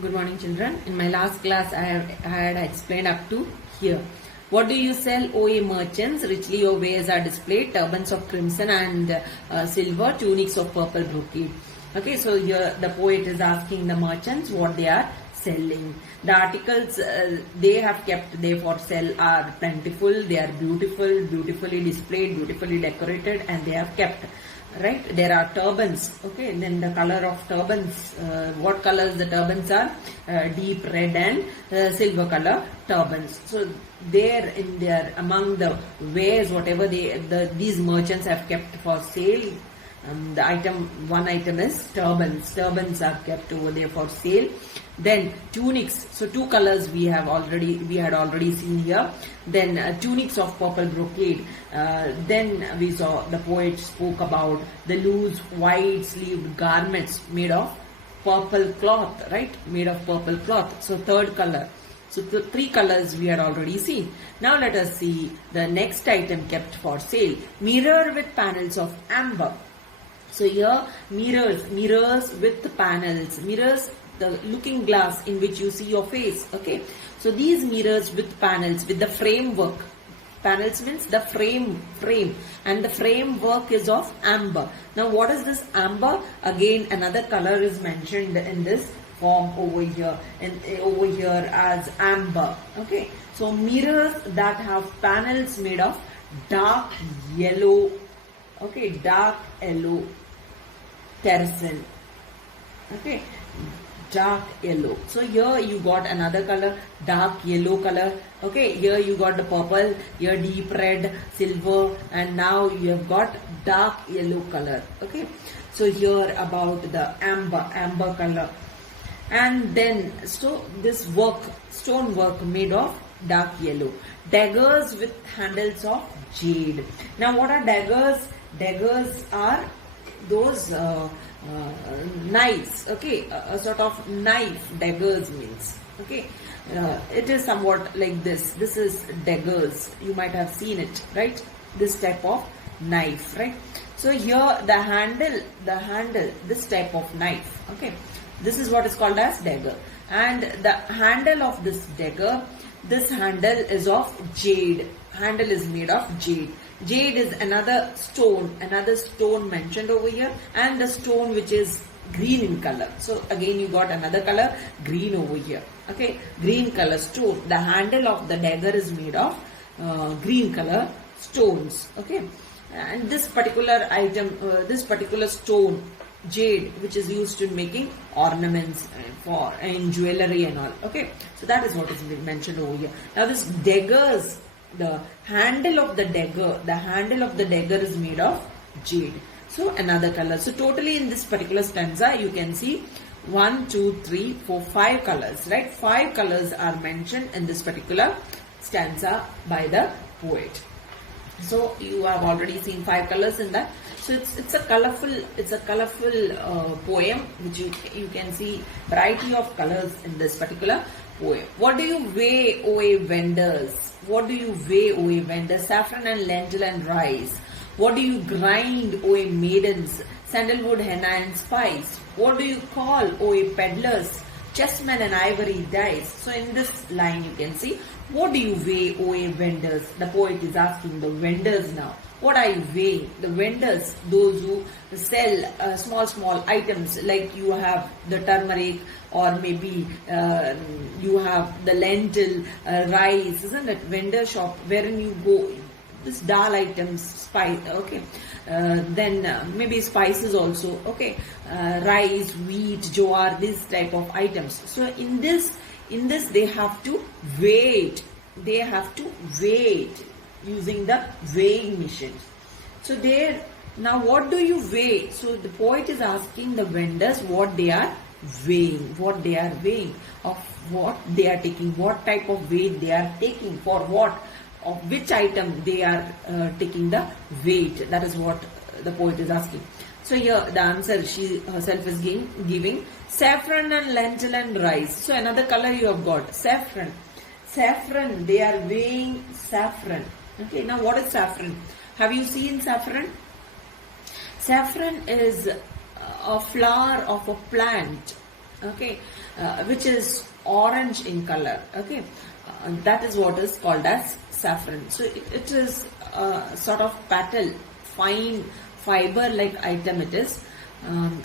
Good morning, children. In my last class, I had explained up to here. What do you sell, O.A. merchants? Richly your wares are displayed, turbans of crimson and silver, tunics of purple brocade. Okay, so here the poet is asking the merchants what they are selling. The articles they have kept there for sale are plentiful, they are beautiful, beautifully displayed, beautifully decorated, and they have kept. Right, there are turbans. Okay, and then the color of turbans, what colors the turbans are? Deep red and silver color turbans. So there in there among the wares, whatever these merchants have kept for sale, one item is turbans. Turbans are kept over there for sale. Then tunics. So two colors we had already seen here. Then tunics of purple brocade. Then we saw the poet spoke about the loose wide sleeved garments made of purple cloth, right? Made of purple cloth. So third color. So the three colors we had already seen. Now let us see the next item kept for sale. Mirror with panels of amber. So here mirrors with panels, mirrors, the looking glass in which you see your face. Okay, so these mirrors with panels, with the framework. Panels means the frame, and the framework is of amber. Now what is this amber? Again another color is mentioned in this form over here, and over here as amber. Okay, so mirrors that have panels made of dark yellow. Okay, dark yellow terrain. Okay, dark yellow. So here you got another color, dark yellow color. Okay, here you got the purple, here deep red, silver, and now you have got dark yellow color. Okay, so here about the amber color. And then so this stone work made of dark yellow. Daggers with handles of jade. Now what are daggers? Daggers are those knives. Okay, a sort of knife. Daggers means. Okay, it is somewhat like this. This is daggers. You might have seen it, right? This type of knife, right? So here the handle, this type of knife. Okay, this is what is called as dagger. And the handle of this dagger, this handle is of jade. Handle is made of jade. Jade is another stone mentioned over here, and the stone which is green in color. So again you got another color, green over here. Okay, green color stone. The handle of the dagger is made of green color stones. Okay, and this particular item, this particular stone, jade, which is used in making ornaments for in jewelry and all. Okay, so that is what is mentioned over here. Now this daggers, the handle of the dagger is made of jade. So another color. So totally in this particular stanza you can see 1, 2, 3, 4, 5 colors, right? 5 colors are mentioned in this particular stanza by the poet. So you have already seen 5 colors in that. So it's a colorful poem which you can see variety of colors in this particular poem. What do you weigh, O.A. vendors? What do you weigh, O.A. vendors? Saffron and lentil and rice. What do you grind, O.A. maidens? Sandalwood, henna and spice. What do you call, O.A. peddlers? Chessmen and ivory dice. So in this line you can see, what do you weigh, O.A. vendors? The poet is asking the vendors now. What are you weighing? The vendors, those who sell small items, like you have the turmeric, or maybe you have the lentil, rice, isn't it? Vendor shop wherein you go, this dal items, spice, okay, then maybe spices also, okay, rice, wheat, jowar, this type of items. So in this they have to weigh it using the weighing machine. So there, now what do you weigh? So the poet is asking the vendors what they are weighing, of what they are taking, what type of weight they are taking, for what, of which item they are taking the weight. That is what the poet is asking. So here the answer she herself is giving saffron and lentil and rice. So another color you have got, saffron. Saffron, they are weighing saffron. Okay, now what is saffron? Have you seen saffron? Saffron is a flower of a plant. okay, which is orange in color, okay. That is what is called as saffron. So it is sort of petal, fine fiber like item it is.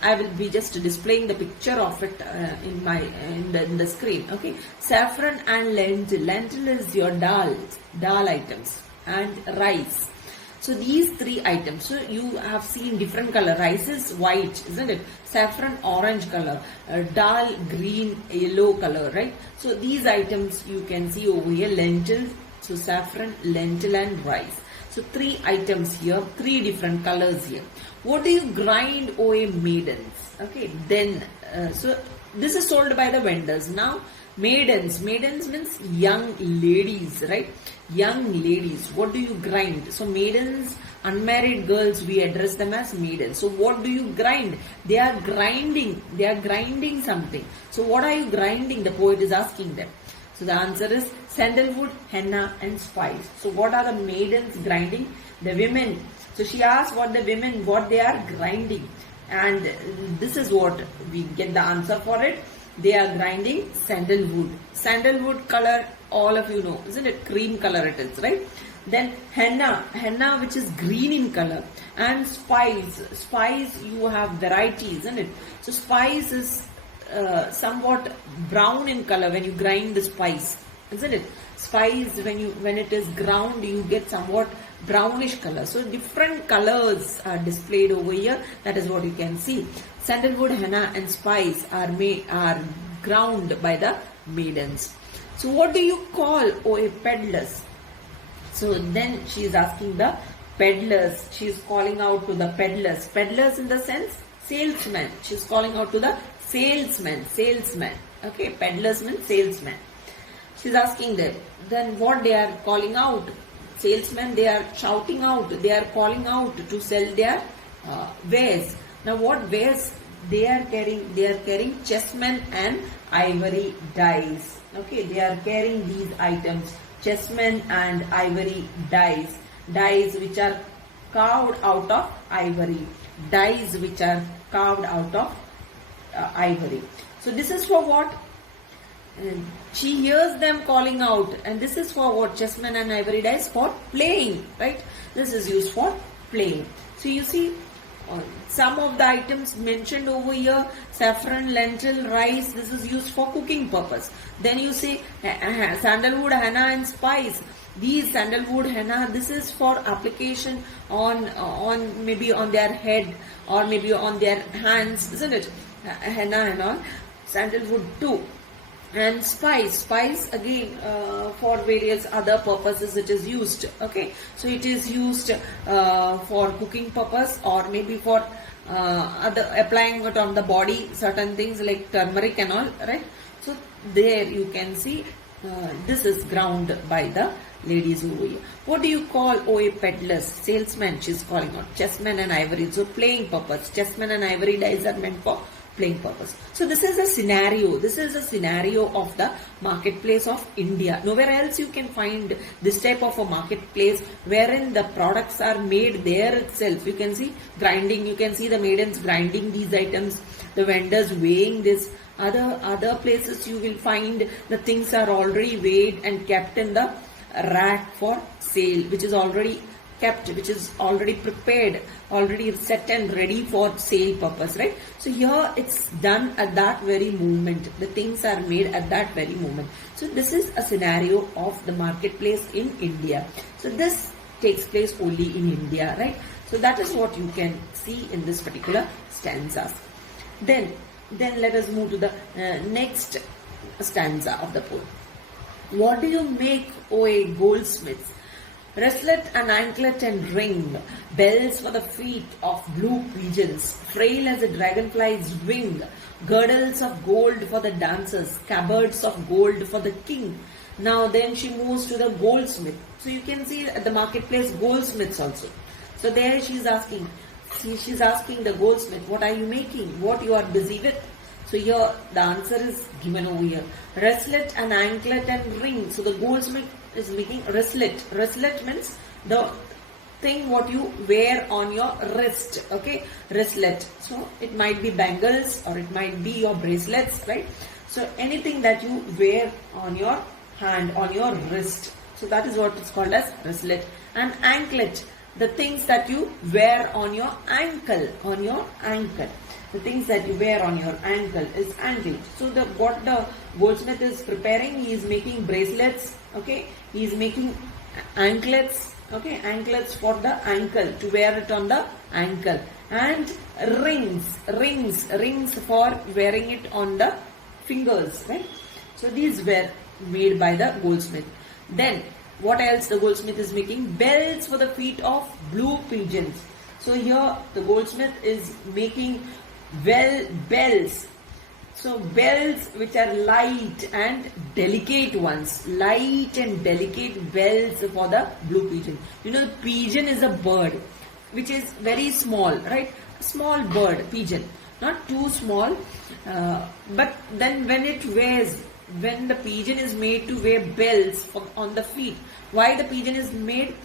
I will be just displaying the picture of it in the screen. Okay, saffron and lentil. Lentil is your dal items, and rice. So these three items. So you have seen different color. Rice is white, isn't it? Saffron orange color, dal green yellow color, right? So these items you can see over here: lentil, so saffron, lentil, and rice. So three items here, three different colors here. What do you grind, O maidens? Okay, then so this is sold by the vendors. Now maidens means young ladies, right? Young ladies. What do you grind? So maidens, unmarried girls, we address them as maidens. So what do you grind? They are grinding something. So what are you grinding? The poet is asking them. So the answer is sandalwood, henna, and spice. So what are the maidens grinding? The women. So she asked what they are grinding, and this is what we get the answer for it. They are grinding sandalwood. Sandalwood color, all of you know, isn't it? Cream color it is, right? Then henna which is green in color, and spice you have varieties, isn't it? So spice is somewhat brown in color when you grind the spice, isn't it? Spice when it is ground, you get somewhat brownish color. So different colors are displayed over here. That is what you can see. Sandalwood, henna, and spice are ground by the maidens. So what do you call peddlers? So then she is asking the peddlers. She is calling out to the peddlers. Peddlers in the sense salesmen. She is calling out to the salesmen. Okay, peddlers means salesmen. She is asking them. Then what they are calling out? Salesmen, they are shouting out. They are calling out to sell their wares. Now what wares they are carrying? They are carrying chessmen and ivory dies. Okay, they are carrying these items, chessmen and ivory dies. Dies which are carved out of ivory. Dies which are carved out of ivory. So this is for what? She hears them calling out, and this is for what? Chessmen and ivory dice, for playing, right? This is used for playing. So you see some of the items mentioned over here: saffron, lentil, rice. This is used for cooking purpose. Then you see sandalwood, henna, and spice. These sandalwood, henna, this is for application on maybe on their head or maybe on their hands, isn't it? Henna and all. Sandalwood too. And spice again for various other purposes it is used. Okay, so it is used for cooking purpose, or maybe for other applying it on the body, certain things like turmeric and all, right? So there you can see this is ground by the ladies over here. What do you call peddlers? Salesmen, she's calling out. Chessmen and ivory, so playing purpose. Chessmen and ivory dice are meant for playing purpose. So this is a scenario. This is a scenario of the marketplace of India. Nowhere else you can find this type of a marketplace wherein the products are made there itself. You can see grinding. You can see the maidens grinding these items. The vendors weighing this. Other places you will find the things are already weighed and kept in the rack for sale, which is already kept, which is already prepared, already set and ready for sale purpose, right? So here it's done at that very moment. The things are made at that very moment. So this is a scenario of the marketplace in India. So this takes place only in India, right? So that is what you can see in this particular stanzas. Then let us move to the next stanza of the poem. What do you make, O goldsmiths? Wristlet and anklet and ring, bells for the feet of blue pigeons, frail as a dragonfly's wing, girdles of gold for the dancers, scabbards of gold for the king. Now then she moves to the goldsmith. So you can see at the marketplace goldsmiths also. So there she's asking the goldsmith, what are you making? What you are busy with? So here the answer is given over here. Wristlet and anklet and ring. So the goldsmith is making wristlet. Wristlet means the thing what you wear on your wrist, okay, wristlet. So it might be bangles or it might be your bracelets, right? So anything that you wear on your hand, on your wrist. So that is what is called as wristlet. And anklet, the things that you wear on your ankle, on your ankle. The things that you wear on your ankle is anklet. So what the goldsmith is preparing, he is making bracelets, okay, he is making anklets, okay, anklets for the ankle, to wear it on the ankle, and rings for wearing it on the fingers, right? So these were made by the goldsmith. Then what else the goldsmith is making? Bells for the feet of blue pigeons. So here the goldsmith is making bells. So bells which are light and delicate ones, light and delicate bells for the blue pigeon. You know, the pigeon is a bird which is very small, right? Small bird, pigeon, not too small, but then when the pigeon is made to wear bells on the feet. Why the pigeon is made?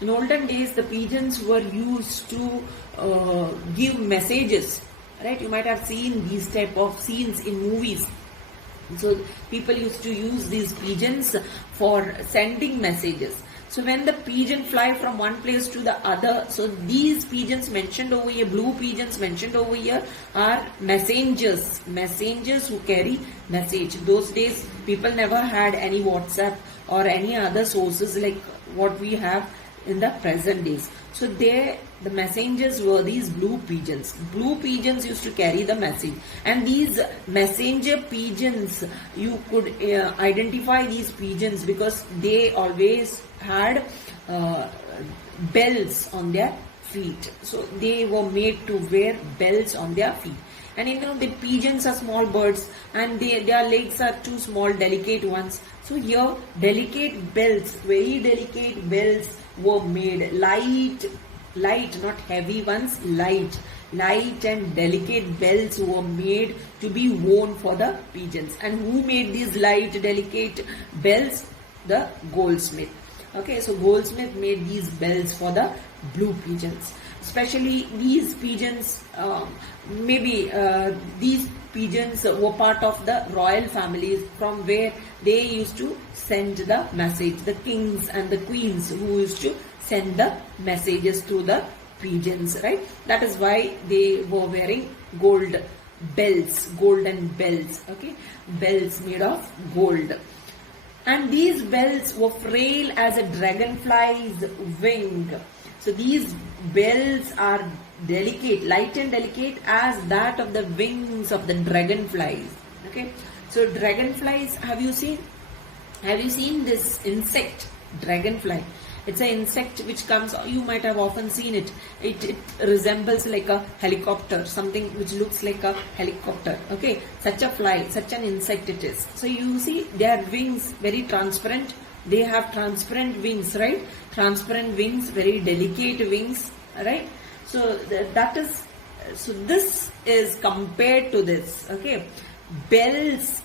In olden days, the pigeons were used to give messages, right? You might have seen these type of scenes in movies. So people used to use these pigeons for sending messages. So when the pigeon fly from one place to the other, so these pigeons mentioned over here, blue pigeons mentioned over here, are messengers who carry message. Those days people never had any WhatsApp or any other sources like what we have in the present days. So the messengers were these blue pigeons. Blue pigeons used to carry the message, and these messenger pigeons, you could identify these pigeons because they always had bells on their feet. So they were made to wear bells on their feet. And you know, the pigeons are small birds and their legs are too small, delicate ones. So here delicate bells, very delicate bells were made, light, not heavy ones, light and delicate bells were made to be worn for the pigeons. And who made these light, delicate bells? The goldsmith. Okay, so goldsmith made these bells for the blue pigeons. Especially these pigeons, these pigeons were part of the royal families from where they used to send the message. The kings and the queens who used to send the messages through the pigeons, right? That is why they were wearing golden bells, okay? Bells made of gold. And these bells were frail as a dragonfly's wing. So these bells are delicate, light and delicate as that of the wings of the dragonflies. Okay. So dragonflies, have you seen this insect, dragonfly? It's an insect which comes, you might have often seen it. It resembles like a helicopter, something which looks like a helicopter. Okay, such a fly, such an insect it is. So you see their wings very transparent. They have transparent wings, right? Transparent wings, very delicate wings, right? So this is compared to this. Okay, bells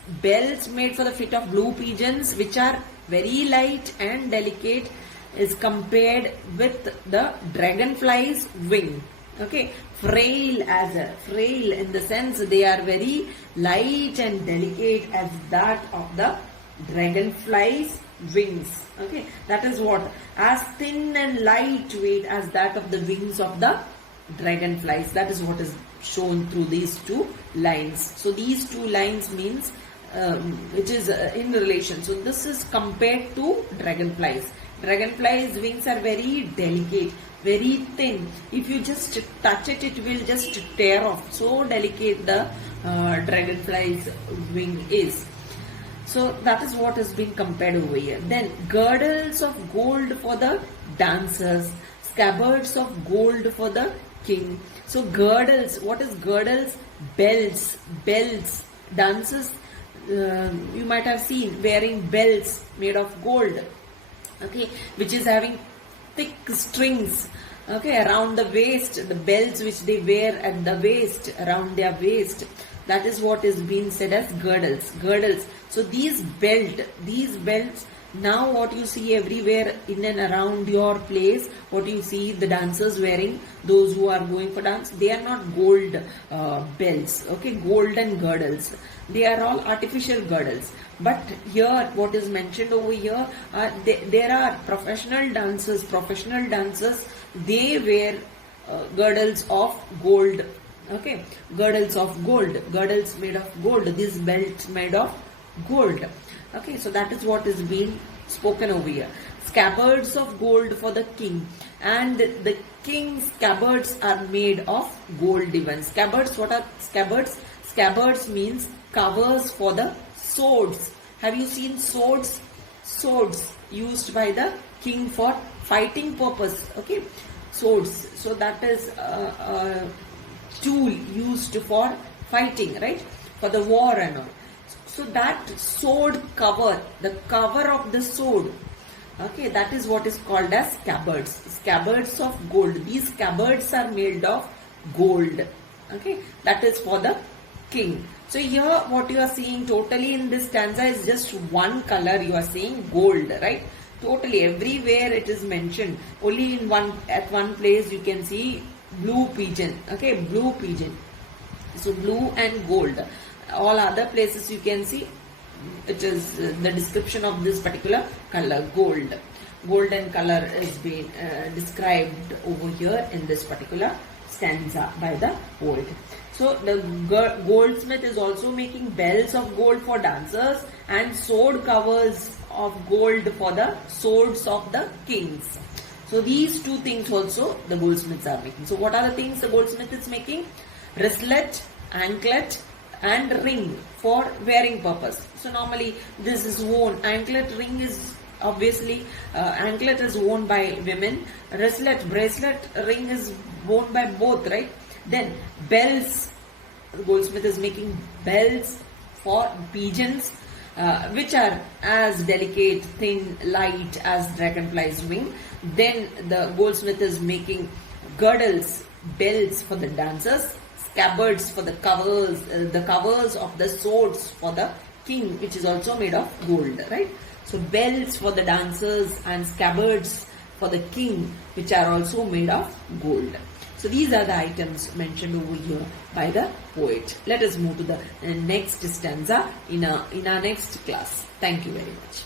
made for the feet of blue pigeons, which are very light and delicate, is compared with the dragonfly's wing. Okay, frail in the sense they are very light and delicate as that of the dragonfly's wings. Okay, that is what, as thin and lightweight as that of the wings of the dragonflies. That is what is shown through these two lines. So these two lines means which is in relation. So this is compared to dragonflies. Dragonflies' wings are very delicate, very thin. If you just touch it, it will just tear off. So delicate the dragonfly's wing is. So that is what has been compared over here. Then girdles of gold for the dancers, scabbards of gold for the king. So girdles, what is girdles? Bells, dancers, you might have seen wearing bells made of gold, okay, which is having thick strings, okay, around the waist, the bells which they wear at the waist, around their waist. That is what is being said as girdles. Girdles. So these belts, now what you see everywhere in and around your place, what you see the dancers wearing, those who are going for dance, they are not gold belts, okay, golden girdles. They are all artificial girdles. But here, what is mentioned over here, there are professional dancers, they wear girdles of gold, okay, girdles of gold, girdles made of gold, these belts made of gold. Okay, so that is what is being spoken over here. Scabbards of gold for the king, and the king's scabbards are made of gold even. Scabbards, what are scabbards? Scabbards means covers for the swords. Have you seen swords? Swords used by the king for fighting purpose, okay, swords. So that is a tool used for fighting, right, for the war and all. So that sword cover, the cover of the sword, okay, that is what is called as scabbards. Scabbards of gold. These scabbards are made of gold, okay, that is for the king. So here what you are seeing totally in this stanza is just one color. You are seeing gold, right? Totally everywhere it is mentioned. Only in at one place you can see blue pigeon, okay, blue pigeon. So blue and gold. All other places you can see it is the description of this particular color, gold. Golden color is being described over here in this particular stanza by the poet. So the goldsmith is also making bells of gold for dancers and sword covers of gold for the swords of the kings. So these two things also the goldsmiths are making. So what are the things the goldsmith is making? Wristlet, anklet and ring for wearing purpose. So normally this is worn, anklet, ring is obviously anklet is worn by women, wristlet, bracelet, ring is worn by both, right? Then bells, the goldsmith is making bells for pigeons, which are as delicate, thin, light as dragonfly's wing. Then the goldsmith is making girdles, bells for the dancers, scabbards for the covers of the swords for the king, which is also made of gold, right? So bells for the dancers and scabbards for the king, which are also made of gold. So these are the items mentioned over here by the poet. Let us move to the next stanza in our next class. Thank you very much.